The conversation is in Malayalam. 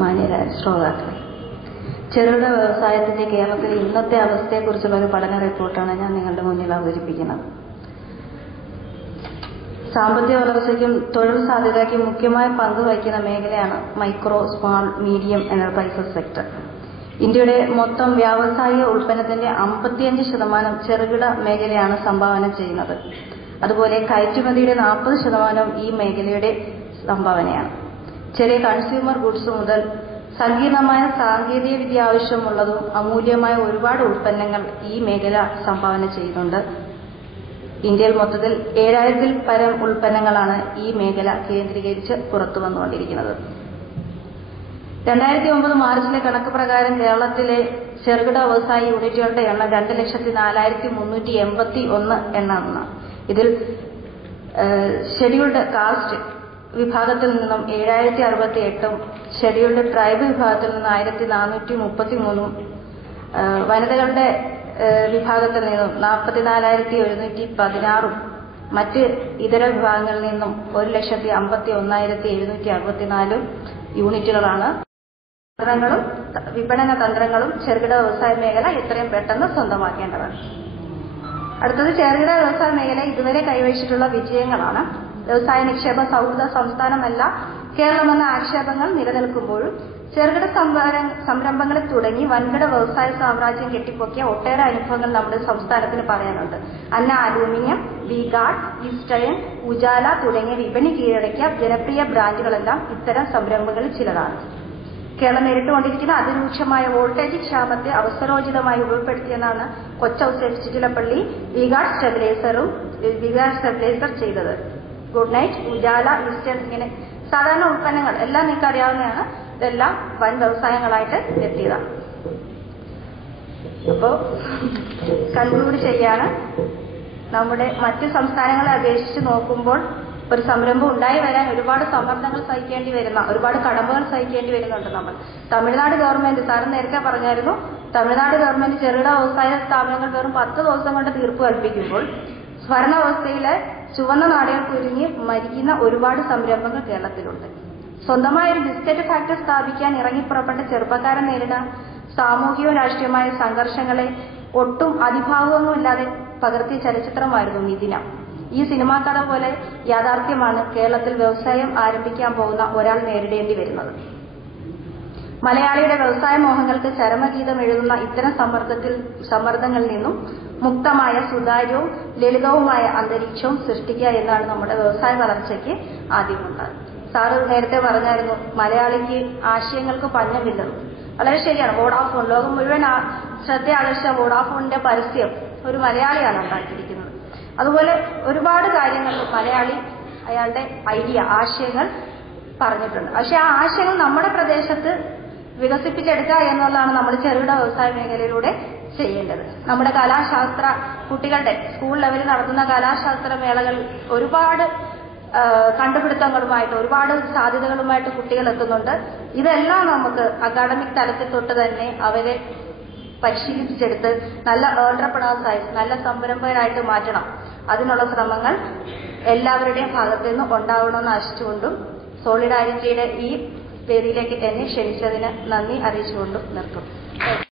മാന്യരായ ശ്രോതാക്കളെ ചെറുകിട വ്യവസായത്തിന്റെ കേരളത്തിലെ ഇന്നത്തെ അവസ്ഥയെക്കുറിച്ചുള്ള ഒരു പഠന റിപ്പോർട്ടാണ് ഞാൻ നിങ്ങളുടെ മുന്നിൽ അവതരിപ്പിക്കുന്നത്. സാമ്പത്തിക വളർച്ചയ്ക്കും തൊഴിൽ സാധ്യതയ്ക്കും മുഖ്യമായ പങ്ക് വഹിക്കുന്ന മേഖലയാണ് micro small medium enterprises sector ഇന്ത്യയുടെ മൊത്തം വ്യാവസായിക ഉൽപ്പന്നത്തിന്റെ അമ്പത്തിയഞ്ച് ശതമാനം ചെറുകിട മേഖലയാണ് സംഭാവന ചെയ്യുന്നത്. അതുപോലെ കയറ്റുമതിയുടെ നാൽപ്പത് ശതമാനം ഈ മേഖലയുടെ സംഭാവനയാണ്. ചെറിയ കൺസ്യൂമർ ഗുഡ്സ് മുതൽ സങ്കീർണമായ സാങ്കേതിക വിദ്യ ആവശ്യമുള്ളതും അമൂല്യമായ ഒരുപാട് ഉൽപ്പന്നങ്ങൾ ഈ മേഖല സംഭാവന ചെയ്യുന്നുണ്ട്. ഇന്ത്യയിൽ മൊത്തത്തിൽ ഏഴായിരത്തിൽ പരം ഉൽപ്പന്നങ്ങളാണ് ഈ മേഖല കേന്ദ്രീകരിച്ച് പുറത്തു വന്നുകൊണ്ടിരിക്കുന്നത്. രണ്ടായിരത്തി ഒമ്പത് മാർച്ചിലെ കണക്ക് പ്രകാരം കേരളത്തിലെ ചെറുകിട വ്യവസായ യൂണിറ്റുകളുടെ എണ്ണം രണ്ട് ലക്ഷത്തി നാലായിരത്തി മുന്നൂറ്റി എൺപത്തി ഒന്ന് എണ്ണമാണ് ഇതിൽ ഷെഡ്യൂൾഡ് കാസ്റ്റ് വിഭാഗത്തിൽ നിന്നും ഏഴായിരത്തി അറുപത്തി എട്ടും ഷെഡ്യൂൾഡ് ട്രൈബ് വിഭാഗത്തിൽ നിന്ന് ആയിരത്തി നാനൂറ്റി മുപ്പത്തി മൂന്നും വനിതകളുടെ വിഭാഗത്തിൽ നിന്നും നാൽപ്പത്തിനാലായിരത്തി ഒരുന്നൂറ്റി പതിനാറും മറ്റ് ഇതര വിഭാഗങ്ങളിൽ നിന്നും ഒരു ലക്ഷത്തി അമ്പത്തി ഒന്നായിരത്തി എഴുന്നൂറ്റി അറുപത്തിനാലും യൂണിറ്റുകളാണ്. തന്ത്രങ്ങളും വിപണന തന്ത്രങ്ങളും ചെറുകിട വ്യവസായ മേഖല എത്രയും പെട്ടെന്ന് സ്വന്തമാക്കേണ്ടതാണ്. അടുത്തത് ചെറുകിട വ്യവസായ മേഖല ഇതുവരെ കൈവരിച്ചിട്ടുള്ള വിജയങ്ങളാണ്. വ്യവസായ നിക്ഷേപ സൗഹൃദ സംസ്ഥാനമല്ല. കേരളമെന്ന ആക്ഷേപങ്ങൾ നിലനിൽക്കുമ്പോഴും ചെറുകിട സംരംഭങ്ങളെ തുടങ്ങി വൻകിട വ്യവസായ സാമ്രാജ്യം കെട്ടിപ്പൊക്കിയ ഒട്ടേറെ അനുഭവങ്ങൾ നമ്മുടെ സംസ്ഥാനത്തിന് പറയാനുണ്ട്. അന്ന അലൂമിനിയം ബിഗാർഡ് ഈസ്റ്റേൺ ഉജാല തുടങ്ങിയ വിപണി കീഴടക്കിയ ജനപ്രിയ ബ്രാൻഡുകളെല്ലാം ഇത്തരം സംരംഭങ്ങളിൽ ചിലതാണ് കേരളം നേരിട്ടുകൊണ്ടിരിക്കുന്ന അതിരൂക്ഷമായ വോൾട്ടേജ് ക്ഷാമത്തെ അവസരോചിതമായി ഉൾപ്പെടുത്തിയെന്നാണ് കൊച്ചൌസേഫ് ചിറ്റിലപ്പള്ളി വിഗാർഡ് സ്റ്റെബിലൈസറും വിഗാർഡ് സ്റ്റെബിലൈസർ ചെയ്തത്. ഗുഡ് നൈറ്റ് ഉജാല ഈസ്റ്റേൺ ഇങ്ങനെ സാധാരണ ഉൽപ്പന്നങ്ങൾ എല്ലാം നിങ്ങൾക്ക് അറിയാവുന്നതാണ് ഇതെല്ലാം വൻ വ്യവസായങ്ങളായിട്ട് എത്തിയതാണ് അപ്പോ കൺക്ലൂഡ് ചെയ്യാണ്. നമ്മുടെ മറ്റ് സംസ്ഥാനങ്ങളെ അപേക്ഷിച്ച് നോക്കുമ്പോൾ ഒരു സംരംഭം ഉണ്ടായി വരാൻ ഒരുപാട് സമ്മർദ്ദങ്ങൾ സഹിക്കേണ്ടി വരുന്ന ഒരുപാട് കടമ്പകൾ സഹിക്കേണ്ടി വരുന്നുണ്ട് നമ്മൾ. തമിഴ്നാട് ഗവൺമെന്റ് സാറ് നേരത്തെ പറഞ്ഞായിരുന്നു തമിഴ്നാട് ഗവൺമെന്റ് ചെറുകിട വ്യവസായ സ്ഥാപനങ്ങൾ വെറും പത്ത് ദിവസം കൊണ്ട് തീർപ്പ് കൽപ്പിക്കുമ്പോൾ സ്വർണാവസ്ഥയിലെ ചുവന്ന നാടുകൾ കുരുങ്ങി മരിക്കുന്ന ഒരുപാട് സംരംഭങ്ങൾ കേരളത്തിലുണ്ട്. സ്വന്തമായ ഒരു ബിസ്ക്കറ്റ് ഫാക്ടറി സ്ഥാപിക്കാൻ ഇറങ്ങിപ്പുറപ്പെട്ട ചെറുപ്പക്കാരൻ നേരിടുന്ന സാമൂഹികവും രാഷ്ട്രീയമായ സംഘർഷങ്ങളെ ഒട്ടും അതിഭാവമൊന്നുമില്ലാതെ പകർത്തിയ ചലച്ചിത്രമായിരുന്നു മിഥിന. ഈ സിനിമാ കഥ പോലെ യാഥാർത്ഥ്യമാണ് കേരളത്തിൽ വ്യവസായം ആരംഭിക്കാൻ പോകുന്ന ഒരാൾ നേരിടേണ്ടി വരുന്നത്. മലയാളിയുടെ വ്യവസായ മോഹങ്ങൾക്ക് ചരമഗീതം എഴുതുന്ന ഇത്തരം സമ്മർദ്ദത്തിൽ സമ്മർദ്ദങ്ങളിൽ നിന്നും മുക്തമായ സുതാര്യവും ലളിതവുമായ അന്തരീക്ഷവും സൃഷ്ടിക്കുക എന്നാണ് നമ്മുടെ വ്യവസായ വളർച്ചയ്ക്ക് ആദ്യമുള്ളത്. സാറ് നേരത്തെ പറഞ്ഞായിരുന്നു മലയാളിക്ക് ആശയങ്ങൾക്ക് പഞ്ഞമില്ലെന്ന് വളരെ ശരിയാണ്. വോഡാഫോൺ ലോകം മുഴുവൻ ശ്രദ്ധ ആകർഷിച്ച വോഡാഫോണിന്റെ പരസ്യം ഒരു മലയാളിയാണ് ഉണ്ടാക്കിയിരിക്കുന്നത്. അതുപോലെ ഒരുപാട് കാര്യങ്ങൾ മലയാളി അയാളുടെ ഐഡിയ ആശയങ്ങൾ പറഞ്ഞിട്ടുണ്ട്. പക്ഷെ ആ ആശയങ്ങൾ നമ്മുടെ പ്രദേശത്ത് വികസിപ്പിച്ചെടുക്കുക എന്നുള്ളതാണ് നമ്മൾ ചെറുകിട വ്യവസായ മേഖലയിലൂടെ ചെയ്യേണ്ടത്. നമ്മുടെ കലാശാസ്ത്ര കുട്ടികളുടെ സ്കൂൾ ലെവലിൽ നടത്തുന്ന കലാശാസ്ത്ര മേളകൾ ഒരുപാട് കണ്ടുപിടുത്തങ്ങളുമായിട്ട് ഒരുപാട് സാധ്യതകളുമായിട്ട് കുട്ടികൾ എത്തുന്നുണ്ട്. ഇതെല്ലാം നമുക്ക് അക്കാഡമിക് തലത്തിൽ തൊട്ട് തന്നെ അവരെ പരിശീലിപ്പിച്ചെടുത്ത് നല്ല ഓൺട്രപ്രണേഴ്സായി നല്ല സംരംഭകരായിട്ട് മാറ്റണം. അതിനുള്ള ശ്രമങ്ങൾ എല്ലാവരുടെയും ഭാഗത്തു നിന്നും ഉണ്ടാവണമെന്ന് ആശിച്ചുകൊണ്ടും സോളിഡാരിറ്റിയുടെ ഈ വേദിയിലേക്ക് തന്നെ ക്ഷണിച്ചതിന് നന്ദി അറിയിച്ചുകൊണ്ടും നിർത്തും